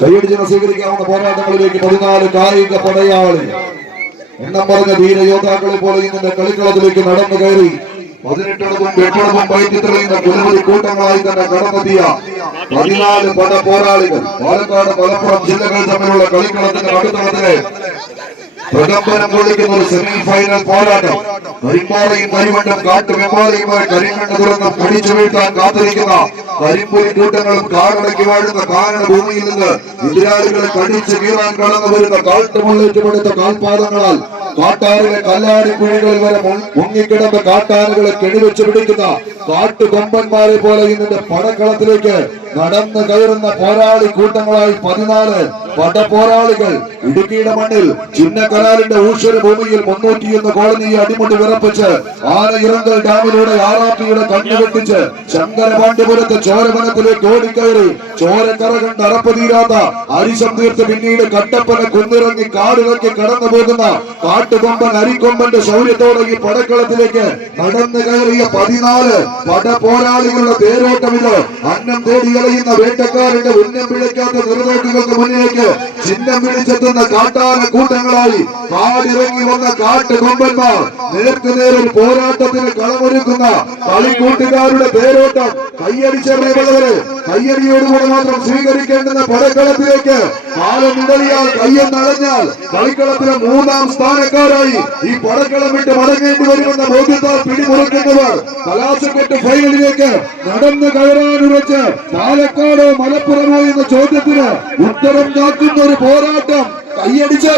കൈയടിച്ചിന് സ്വീകരിക്കാവുന്ന പോരാട്ടങ്ങളിലേക്ക് പതിനാല് കായിക പടയാളി. എണ്ണം പറഞ്ഞ ധീര യോദ്ധാക്കളെ പോലെ ഇന്നത്തെ കളിക്കളത്തിലേക്ക് നടന്നു കയറി. പതിനെട്ടടവും എട്ടടവും വൈദ്യുതറിയുന്ന നിരവധി കൂട്ടങ്ങളായി തന്നെ കടന്നെത്തിയ പതിനാല് പല പോരാളികൾ പാലക്കാട് മലപ്പുറം ജില്ലകൾ തമ്മിലുള്ള കളിക്കളത്തിന്റെ നടുത്തളത്തിലെ പ്രകമ്പനം കൊള്ളിക്കുന്ന ഒരു സെമി ഫൈനൽ പോരാട്ടം. കരിമ്പാറയും കരിമണ്ണും കാട്ടുമെമ്പാറയുമായി കരിമണ്ണ് തുറന്ന് പിടിച്ചു വീഴ്ത്താൻ കാത്തിരിക്കുന്ന കരിമ്പൂരി കൂട്ടങ്ങളും കാറടക്കി വാഴുന്ന കാരണ ഭൂമിയിൽ നിന്ന് എതിരാളികളെ കടിച്ചു കീറാൻ കടന്നു വരുന്ന കാട്ടുമുള്ളേറ്റുപെടുത്ത കാൽപാദങ്ങളാൽ കാട്ടാറിലെ കല്ലാടി കുഴികളിൽ വരെ മുങ്ങ- മുങ്ങിക്കിടന്ന കാട്ടാറുകളെ കെടിവെച്ച് പിടിക്കുന്ന കാട്ടുകൊമ്പന്മാരെ പോലെ ഇതിന്റെ പടക്കളത്തിലേക്ക് നടന്നു കയറുന്ന പോരാളി കൂട്ടങ്ങളായി പതിനാല് പട പോരാളികൾ ഇടുക്കിയുടെ മണ്ണിൽ ചിന്നക്കനാലിന്റെ ഊശ്വര ഭൂമിയിൽ മുന്നൂറ്റി എന്ന കോളനിയെ അടിമുടി വിറപ്പിച്ച് ആന ഇറങ്കൽ ഡാമിലൂടെ ആറാപ്പിയുടെ കണ്ണുവെട്ടിച്ച് ശങ്കരപാണ്ഡ്യപുരത്തെ ചോരവനത്തിലേക്ക് ഓടിക്കയറി ചോരക്കറ കണ്ട് അറപ്പ് തീരാത്ത അരിശം തീർത്ത് പിന്നീട് കട്ടപ്പന കുന്നിറങ്ങി കാടിറക്കി കടന്നു പോകുന്ന കാട്ടുകൊമ്പൻ അരിക്കൊമ്പന്റെ ശൗര്യത്തോടെ ഈ പടക്കളത്തിലേക്ക് നടന്നു കയറിയ പതിനാല് പട പോരാളികളുടെ പേരോട്ടമില്ല അന്നം തേടി കളയുന്ന വേട്ടക്കാരുടെ ഉന്നം പിഴയ്ക്കാത്ത നിർദ്ദേശങ്ങൾക്ക് മുന്നിലേക്ക് ചിഹ്നം പിടിച്ചെത്തുന്ന കാട്ടാന കൂട്ടങ്ങളായി കാടിറങ്ങി വന്ന കാട്ടുകൊമ്പന്മാർ നേർക്ക് നേരിൽ പോരാട്ടത്തിന് കളമൊരുക്കുന്ന കളിക്കൂട്ടുകാരുടെ പേരോട്ടം കയ്യടിച്ചവരെ കയ്യടിയോടുകൂടെ മാത്രം സ്വീകരിക്കേണ്ടുന്ന പടക്കളത്തിലേക്ക് കാലം കയ്യൻ നടഞ്ഞാൽ കളിക്കളത്തിലെ മൂന്നാം സ്ഥാനക്കാരായി ഈ പടക്കളം വിട്ട് മടങ്ങേണ്ടി വരുമെന്ന ബോധ്യത്താൽ പിടിമുറുക്കുന്നവർ കലാശക്കെട്ട് ഫൈനലിലേക്ക് നടന്നു കയറാനുവച്ച് പാലക്കാടോ മലപ്പുറമോ എന്ന ചോദ്യത്തിന് ഉത്തരം കാക്കുന്ന ഒരു പോരാട്ടം കയ്യടിച്ചു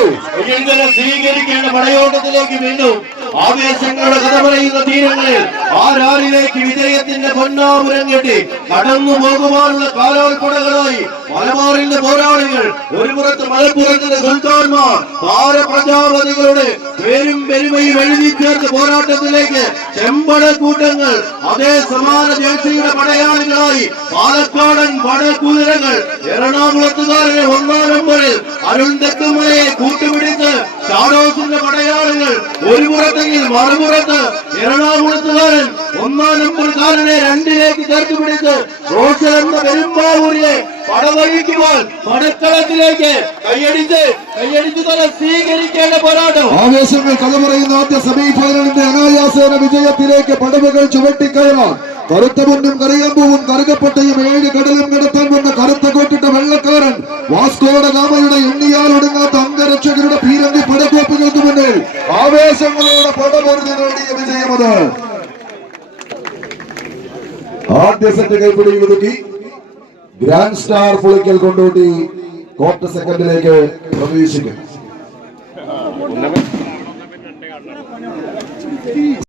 ഇങ്ങനെ സ്വീകരിക്കേണ്ട പടയോട്ടത്തിലേക്ക് വീണ്ടും ആവേശങ്ങളുടെ കഥ പറയുന്ന തീരങ്ങളിൽ ആരാറിലേക്ക് വിജയത്തിന്റെ പൊന്നാമുരം കെട്ടി കടന്നു പോകുവാനുള്ള കാലോൽപ്പടകളായി മലബാറിന്റെ പോരാളികൾ ഒരു പുറത്ത് മലപ്പുറത്തിന്റെ സുൽത്താൻമാർ പാര പ്രജാപതികളുടെ പേരും പെരുമയും എഴുതി ചേർത്ത് പോരാട്ടത്തിലേക്ക് ചെമ്പട കൂട്ടങ്ങൾ അതേ സമാന ജേഴ്സിയുടെ പടയാളികളായി പാലക്കാടൻ പടക്കുതിരകൾ എറണാകുളത്തുകാരനെ ഒന്നാം നമ്പറിൽ അരുൺ തെക്കുമലയെ കൂട്ടുപിടിച്ച് ഷാഡോസിന്റെ പടയാളികൾ ഒരു പുറത്തെങ്കിൽ മറുപുറത്ത് എറണാകുളത്തുകാരൻ ഒന്നാം നമ്പർക്കാരനെ രണ്ടിലേക്ക് ചേർത്ത് പിടിച്ച് റോഷൻ എന്ന പെരുമ്പാവൂരിലെ പടവഹിക്കുവാൻ പടക്കളത്തിലേക്ക് കൈയടിച്ച് കൈയടിച്ച് തന്നെ സ്വീകരിക്കേണ്ട പോരാട്ടം. ആവേശങ്ങൾ കഥ പറയുന്ന ആദ്യ സെമി അനായാസേന വിജയത്തിലേക്ക് പടവുകൾ ചുവട്ടിക്കയറാൻ കറുത്ത മുന്നും കറിയമ്പൂവും കറുകപ്പട്ടയും പീരങ്കി പടക്കോപ്പുകൾക്ക് മുന്നിൽ ആവേശങ്ങളോടെ പടമൊരുതി നേടിയ വിജയമത് ആദ്യ സെറ്റ് കൈപ്പിടിയിൽ ഒതുക്കി. Grand star Pulikkal Kondotty quarter സെക്കൻഡിലേക്ക് പ്രവേശിക്കും